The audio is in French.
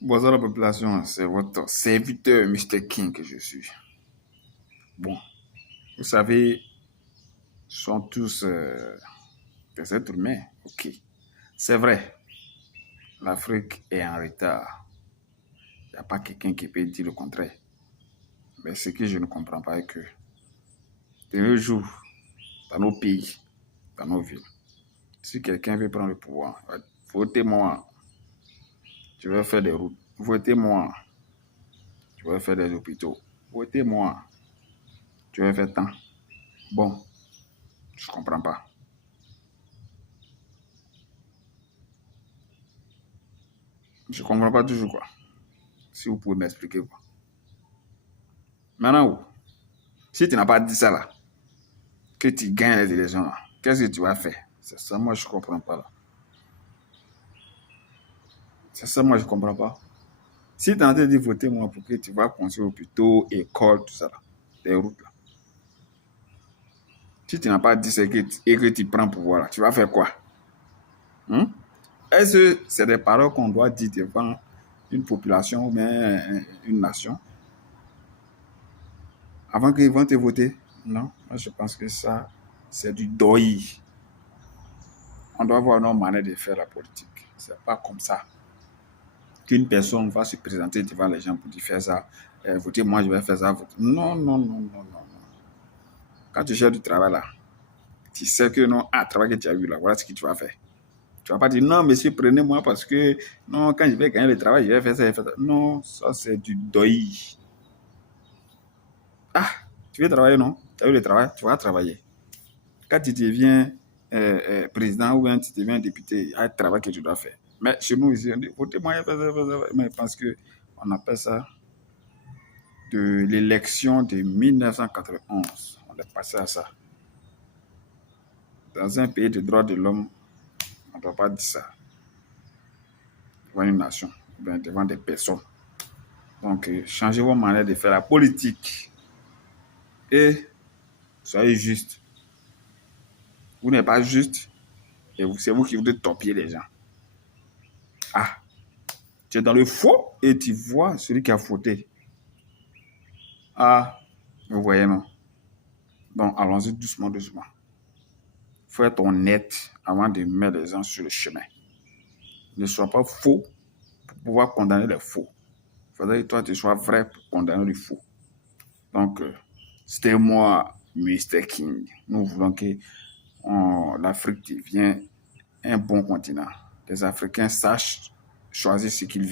Bonsoir la population, c'est votre serviteur Mr. King que je suis. Bon, vous savez, ce sont tous des êtres humains, ok. C'est vrai, l'Afrique est en retard. Il n'y a pas quelqu'un qui peut dire le contraire. Mais ce que je ne comprends pas est que de nos jours, dans nos pays, dans nos villes, si quelqu'un veut prendre le pouvoir, votez-moi, je vais faire des routes. Votez-moi, je vais faire des hôpitaux. Votez-moi, je vais faire tant. Bon, je ne comprends pas. Je ne comprends pas toujours quoi. Si vous pouvez m'expliquer quoi. Maintenant, si tu n'as pas dit ça là, que tu gagnes les élections là, qu'est-ce que tu vas faire? C'est ça, moi, je ne comprends pas là. C'est ça, moi, je ne comprends pas. Si tu es en train de voter, moi, pour que tu vas construire hôpitaux, écoles, tout ça là, les routes là. Si tu n'as pas dit ça et que tu prends pouvoir là, tu vas faire quoi? Est-ce que c'est des paroles qu'on doit dire devant une population ou bien une nation avant qu'ils vont te voter? Non, moi je pense que ça, c'est du doi. On doit avoir nos manières de faire la politique. C'est pas comme ça qu'une personne va se présenter devant les gens pour dire faire ça, voter moi je vais faire ça. Voter. Non, non, non, non, non. Quand tu cherches du travail là, tu sais que non, travail que tu as eu là, voilà ce que tu vas faire. Tu vas pas dire non, monsieur, prenez-moi parce que non, quand je vais gagner le travail, je vais faire ça, je vais faire ça. Non, ça c'est du doi. Ah, tu veux travailler, non? Tu as eu le travail, tu vas travailler. Quand tu deviens président ou bien tu deviens député, il y a un travail que tu dois faire. Mais chez nous, ici, on dit, votez-moi, mais parce qu'on appelle ça de l'élection de 1991. On est passé à ça. Dans un pays de droits de l'homme, on ne doit pas dire ça devant une nation, bien devant des personnes. Donc, changez vos manières de faire la politique et soyez juste. Vous n'êtes pas juste et c'est vous qui voulez torpiller les gens. Ah, tu es dans le faux et tu vois celui qui a fauté. Ah, vous voyez, non? Donc, allons-y doucement, doucement. Il faut être honnête avant de mettre les gens sur le chemin. Ne sois pas faux pour pouvoir condamner les faux. Il faudrait que toi, tu sois vrai pour condamner les faux. Donc, c'était moi, Mr. King. Nous voulons que l'Afrique devienne un bon continent. Les Africains sachent choisir ce qu'ils veulent.